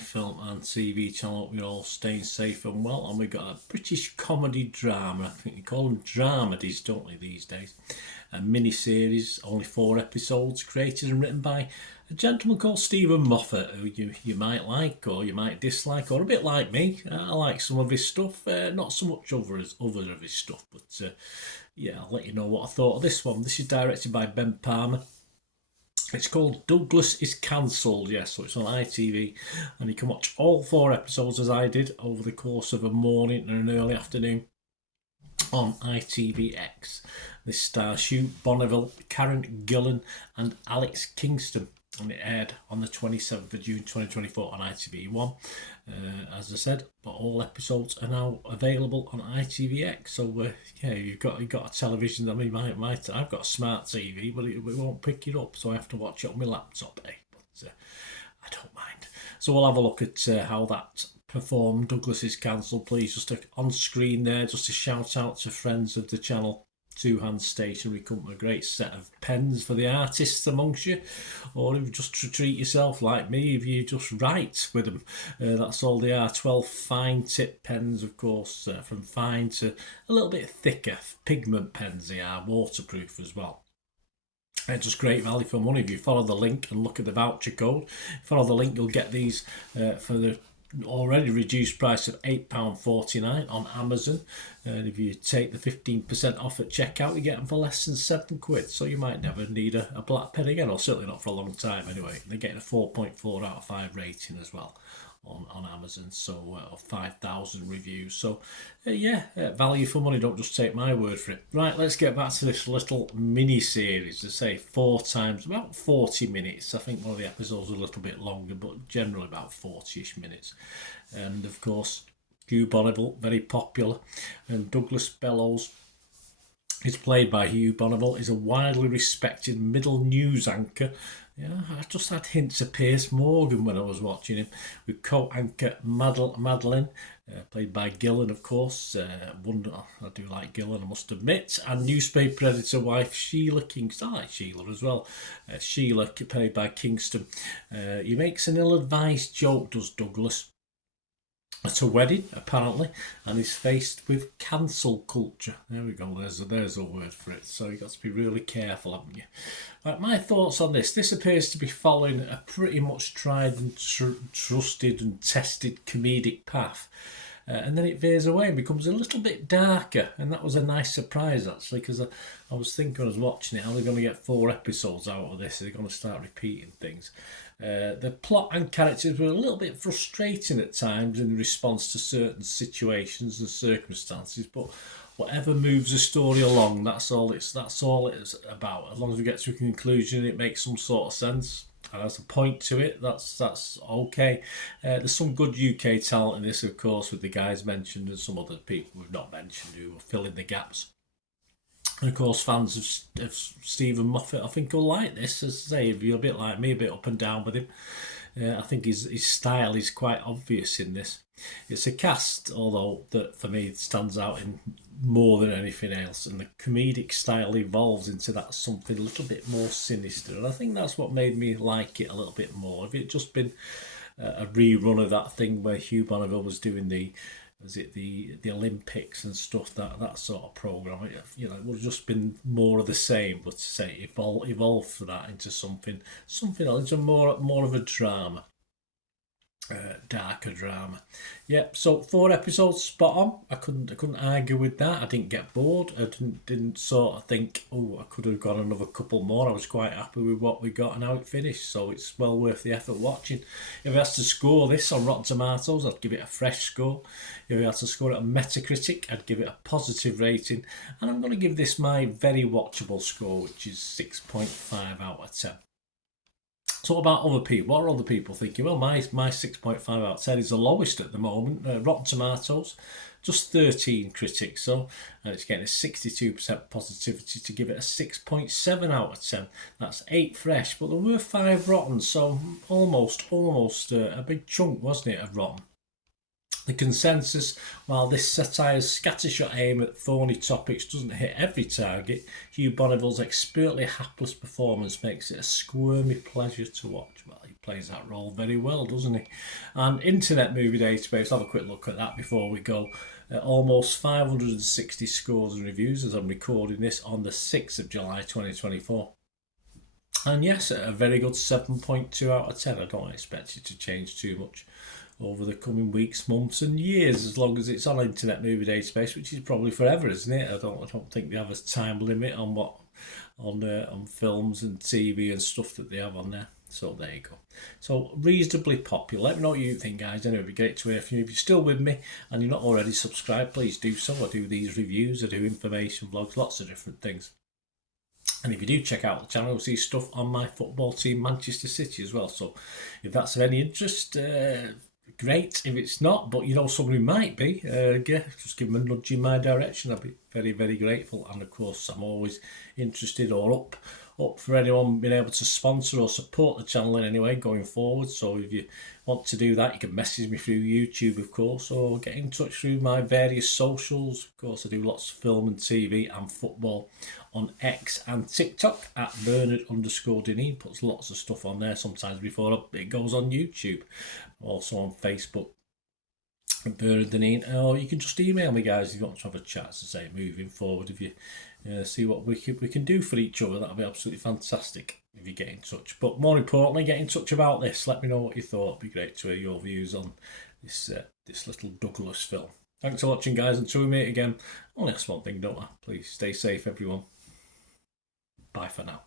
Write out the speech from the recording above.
film and TV channel. Hope you're all staying safe and well. And we've got a British comedy drama. I think they call them dramedies, don't they, these days? A mini-series, only 4 episodes, created and written by a gentleman called Stephen Moffat, who you might like or you might dislike, or a bit like me. I like some of his stuff, not so much other of his stuff, but yeah, I'll let you know what I thought of this one. This is directed by Ben Palmer. It's called Douglas is Cancelled, yes, so it's on ITV, and you can watch all 4 episodes as I did over the course of a morning and an early afternoon on ITVX. This stars Hugh Bonneville, Karen Gillan and Alex Kingston, and it aired on the 27th of June 2024 on ITV1, as I said, but all episodes are now available on ITVX. So yeah, you've got a television. I mean, I've got a smart TV, but it won't pick it up, so I have to watch it on my laptop. But I don't mind. So we'll have a look at how that performed. Douglas is Cancelled. Please, just on screen there, just a shout out to friends of the channel. Two Hands Stationery Company, a great set of pens for the artists amongst you, or if you just treat yourself like me, if you just write with them, that's all they are. 12 fine tip pens, of course, from fine to a little bit thicker pigment pens. They are waterproof as well. Just great value for money. If you follow the link and look at the voucher code, follow the link, you'll get these for the already reduced price of £8.49 on Amazon, and if you take the 15% off at checkout, you get them for less than £7. So you might never need a black pen again, or certainly not for a long time anyway. They're getting a 4.4 out of 5 rating as well on Amazon, so 5,000 reviews. So yeah, value for money. Don't just take my word for it. Right, let's get back to this little mini series. To say 4 times about 40 minutes. I think one of the episodes are a little bit longer, but generally about 40ish minutes. And of course, Hugh Bonneville, very popular, and Douglas Bellows is played by Hugh Bonneville. Is a widely respected middle news anchor. Yeah, I just had hints of Piers Morgan when I was watching him, with co-anchor Madeline, played by Gillan, of course. I do like Gillan, I must admit. And newspaper editor wife Sheila Kingston. I like Sheila as well. Sheila, played by Kingston. He makes an ill-advised joke, does Douglas, at a wedding, apparently, and is faced with cancel culture. There we go, there's a word for it. So you've got to be really careful, haven't you? Right, my thoughts on this. This appears to be following a pretty much tried and trusted and tested comedic path. And then it veers away and becomes a little bit darker, and that was a nice surprise actually, because I was thinking when I was watching it, how they're going to get 4 episodes out of this. They're going to start repeating things. The plot and characters were a little bit frustrating at times in response to certain situations and circumstances, but whatever moves the story along, that's all it's about. As long as we get to a conclusion, it makes some sort of sense. And as a point to it, that's okay. There's some good UK talent in this, of course, with the guys mentioned and some other people we've not mentioned who will fill in the gaps. And of course, fans of Stephen Moffat, I think, will like this. As I say, if you're a bit like me, a bit up and down with him, I think his style is quite obvious in this. It's a cast, although, that for me stands out in more than anything else, and the comedic style evolves into that something a little bit more sinister, and I think that's what made me like it a little bit more. If it had just been a rerun of that thing where Hugh Bonneville was doing the Olympics and stuff, that sort of program, it would have just been more of the same. But to say evolve for that into something else, into more of a drama. Darker drama. Yep, so 4 episodes, spot on. I couldn't argue with that. I didn't get bored. I didn't sort of think, oh, I could have got another couple more. I was quite happy with what we got and how it finished, so it's well worth the effort watching. If I had to score this on Rotten Tomatoes, I'd give it a fresh score. If I had to score it on Metacritic, I'd give it a positive rating, and I'm going to give this my very watchable score, which is 6.5 out of 10. So what about other people? What are other people thinking? Well, my 6.5 out of 10 is the lowest at the moment. Rotten Tomatoes, just 13 critics, so it's getting a 62% positivity to give it a 6.7 out of 10. That's 8 fresh, but there were 5 rotten, so almost a big chunk, wasn't it, of rotten. The consensus, while this satire's scattershot aim at thorny topics doesn't hit every target, Hugh Bonneville's expertly hapless performance makes it a squirmy pleasure to watch. Well, he plays that role very well, doesn't he? And Internet Movie Database, have a quick look at that before we go. Almost 560 scores and reviews as I'm recording this on the 6th of July 2024. And yes, a very good 7.2 out of 10. I don't expect it to change too much over the coming weeks, months and years, as long as it's on Internet Movie Database, which is probably forever, isn't it? I don't think they have a time limit on on films and TV and stuff that they have on there. So there you go. So reasonably popular. Let me know what you think, guys. Anyway, it'd be great to hear from you. If you're still with me and you're not already subscribed, please do so. I do these reviews, I do information vlogs, lots of different things. And if you do check out the channel, you'll see stuff on my football team, Manchester City, as well. So if that's of any interest, great. If it's not, but you know someone who might be, yeah, just give them a nudge in my direction. I'd be very, very grateful. And of course, I'm always interested or up for anyone being able to sponsor or support the channel in any way going forward. So if you want to do that, you can message me through YouTube, of course, or get in touch through my various socials. Of course, I do lots of film and TV and football on X and TikTok at Bernard_Deneen. Puts lots of stuff on there sometimes before it goes on YouTube. Also on Facebook, Bernard Deneen. Or you can just email me, guys, if you want to have a chat, as I say, moving forward. If you see what we can do for each other, that'll be absolutely fantastic if you get in touch. But more importantly, get in touch about this. Let me know what you thought. It'd be great to hear your views on this little Douglas film. Thanks for watching, guys. Until we meet again, only ask one thing, don't I? Please stay safe, everyone. Bye for now.